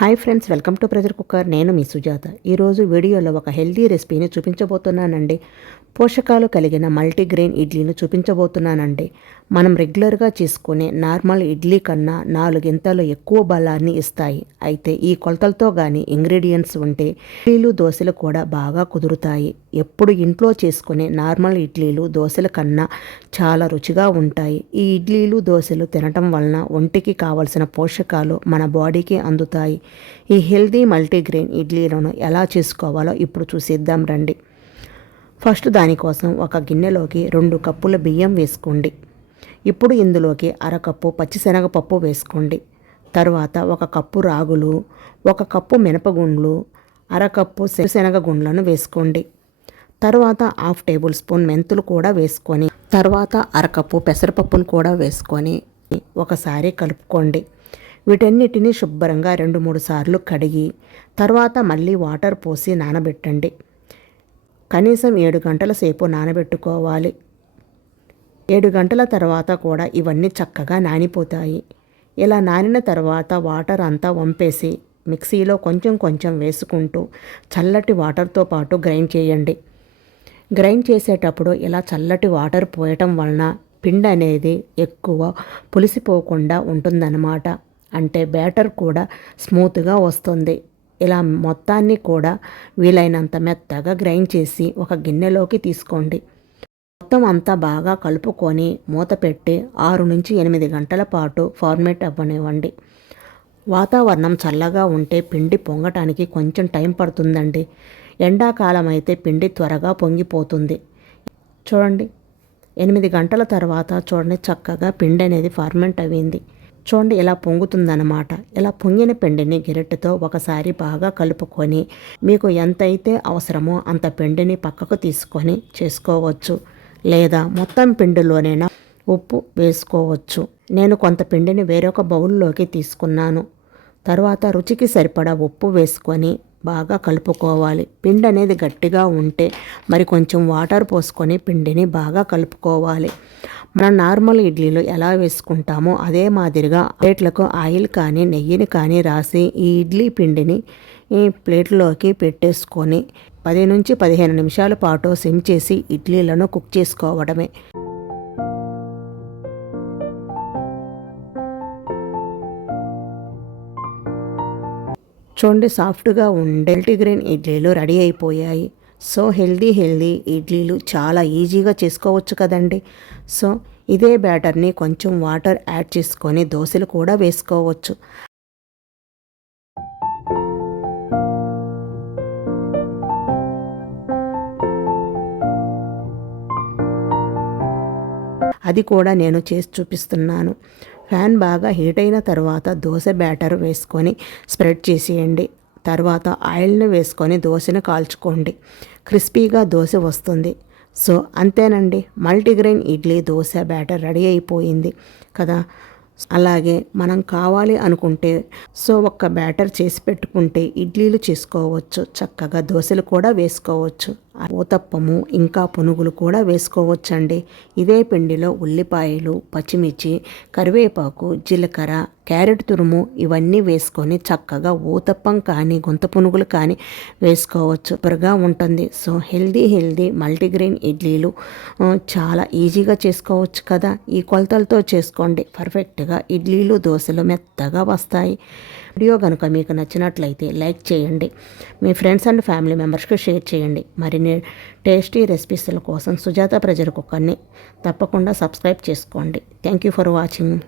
Hi friends welcome to pressure cooker. నేను మీ సుజాత. ఈరోజు వీడియోలో ఒక హెల్దీ రెసిపీని చూపించబోతున్నానండి. పోషకాలు కలిగిన మల్టీగ్రెయిన్ ఇడ్లీని చూపించబోతున్నానండి. మనం రెగ్యులర్గా చేసుకునే నార్మల్ ఇడ్లీ కన్నా నాలుగింతలు ఎక్కువ బలాన్ని ఇస్తాయి. అయితే ఈ కొలతలతో కానీ ఇంగ్రీడియంట్స్ ఉంటే ఇడ్లీలు దోశలు కూడా బాగా కుదురుతాయి. ఎప్పుడు ఇంట్లో చేసుకునే నార్మల్ ఇడ్లీలు దోశల కన్నా చాలా రుచిగా ఉంటాయి. ఈ ఇడ్లీలు దోశలు తినటం వలన ఒంటికి కావలసిన పోషకాలు మన బాడీకి అందుతాయి. ఈ హెల్దీ మల్టీగ్రెయిన్ ఇడ్లీలను ఎలా చేసుకోవాలో ఇప్పుడు చూసేద్దాం రండి. ఫస్ట్ దానికోసం ఒక గిన్నెలోకి రెండు కప్పుల బియ్యం వేసుకోండి. ఇప్పుడు ఇందులోకి అరకప్పు పచ్చిశనగపప్పు వేసుకోండి. తర్వాత ఒక కప్పు రాగులు ఒక కప్పు మినపగుండ్లు అరకప్పు శనగ గుండ్లను వేసుకోండి. తర్వాత హాఫ్ టేబుల్ స్పూన్ మెంతులు కూడా వేసుకొని తర్వాత అరకప్పు పెసరపప్పును కూడా వేసుకొని ఒకసారి కలుపుకోండి. వీటన్నిటిని శుభ్రంగా రెండు మూడు సార్లు కడిగి తర్వాత మళ్ళీ వాటర్ పోసి నానబెట్టండి. కనీసం ఏడు గంటల సేపు నానబెట్టుకోవాలి. ఏడు గంటల తర్వాత కూడా ఇవన్నీ చక్కగా నానిపోతాయి. ఇలా నానిన తర్వాత వాటర్ అంతా వంపేసి మిక్సీలో కొంచెం కొంచెం వేసుకుంటూ చల్లటి వాటర్తో పాటు గ్రైండ్ చేయండి. గ్రైండ్ చేసేటప్పుడు ఇలా చల్లటి వాటర్ పోయటం వలన పిండి అనేది ఎక్కువ పులిసిపోకుండా ఉంటుందన్నమాట. అంటే బ్యాటర్ కూడా స్మూత్గా వస్తుంది. ఇలా మొత్తాన్ని కూడా వీలైనంత మెత్తగా గ్రైండ్ చేసి ఒక గిన్నెలోకి తీసుకోండి. మొత్తం అంతా బాగా కలుపుకొని మూత పెట్టి ఆరు నుంచి ఎనిమిది గంటల పాటు ఫార్మేట్ అవ్వనివ్వండి. వాతావరణం చల్లగా ఉంటే పిండి పొంగటానికి కొంచెం టైం పడుతుందండి. ఎండాకాలం అయితే పిండి త్వరగా పొంగిపోతుంది. చూడండి ఎనిమిది గంటల తర్వాత చూడండి చక్కగా పిండి అనేది ఫార్మెంట్ అయింది. చూడండి ఇలా పొంగుతుందన్నమాట. ఇలా పొంగిన పిండిని గిరెట్టుతో ఒకసారి బాగా కలుపుకొని మీకు ఎంతైతే అవసరమో అంత పిండిని పక్కకు తీసుకొని చేసుకోవచ్చు. లేదా మొత్తం పిండిలోనైనా ఉప్పు వేసుకోవచ్చు. నేను కొంత పిండిని వేరొక బౌల్లోకి తీసుకున్నాను. తర్వాత రుచికి సరిపడా ఉప్పు వేసుకొని బాగా కలుపుకోవాలి. పిండి అనేది గట్టిగా ఉంటే మరి కొంచెం వాటర్ పోసుకొని పిండిని బాగా కలుపుకోవాలి. మనం నార్మల్ ఇడ్లీలు ఎలా వేసుకుంటామో అదే మాదిరిగా ప్లేట్లకు ఆయిల్ కానీ నెయ్యిని కానీ రాసి ఈ ఇడ్లీ పిండిని ఈ ప్లేట్లోకి పెట్టేసుకొని పది నుంచి పదిహేను నిమిషాల పాటు సిమ్ చేసి ఇడ్లీలను కుక్ చేసుకోవడమే. చూడండి సాఫ్ట్గా ఉండే మల్టీగ్రెయిన్ ఇడ్లీలు రెడీ అయిపోయాయి. సో హెల్దీ హెల్దీ ఇడ్లీలు చాలా ఈజీగా చేసుకోవచ్చు కదండి. సో ఇదే బ్యాటర్ని కొంచెం వాటర్ యాడ్ చేసుకొని దోశలు కూడా వేసుకోవచ్చు. అది కూడా నేను చేసి చూపిస్తున్నాను. ఫ్యాన్ బాగా హీట్ అయిన తర్వాత దోశ బ్యాటర్ వేసుకొని స్ప్రెడ్ చేసేయండి. తర్వాత ఆయిల్ని వేసుకొని దోశను కాల్చుకోండి. క్రిస్పీగా దోశ వస్తుంది. సో అంతేనండి. Multigrain idli dosa batter ready అయిపోయింది కదా. అలాగే మనం కావాలి అనుకుంటే సో ఒక్క బ్యాటర్ చేసి పెట్టుకుంటే ఇడ్లీలు చేసుకోవచ్చు. చక్కగా దోశలు కూడా వేసుకోవచ్చు. ఊతప్పము ఇంకా పునుగులు కూడా వేసుకోవచ్చండి. ఇదే పిండిలో ఉల్లిపాయలు పచ్చిమిర్చి కరివేపాకు జీలకర్ర క్యారెట్ తురుము ఇవన్నీ వేసుకొని చక్కగా ఊతప్పం కానీ గుంత పునుగులు కానీ వేసుకోవచ్చు. సూపర్గా ఉంటుంది. సో హెల్దీ హెల్దీ మల్టీగ్రెయిన్ ఇడ్లీలు చాలా ఈజీగా చేసుకోవచ్చు కదా. ఈ కొలతలతో చేసుకోండి. పర్ఫెక్ట్గా ఇడ్లీలు దోశలు మెత్తగా వస్తాయి. వీడియో కనుక మీకు నచ్చినట్లయితే లైక్ చేయండి. మీ ఫ్రెండ్స్ అండ్ ఫ్యామిలీ మెంబర్స్కి షేర్ చేయండి. మరిన్ని టేస్టీ రెసిపీస్ల కోసం సుజాత ప్రజల కుక్కర్ని తప్పకుండా సబ్స్క్రైబ్ చేసుకోండి. Thank you for watching.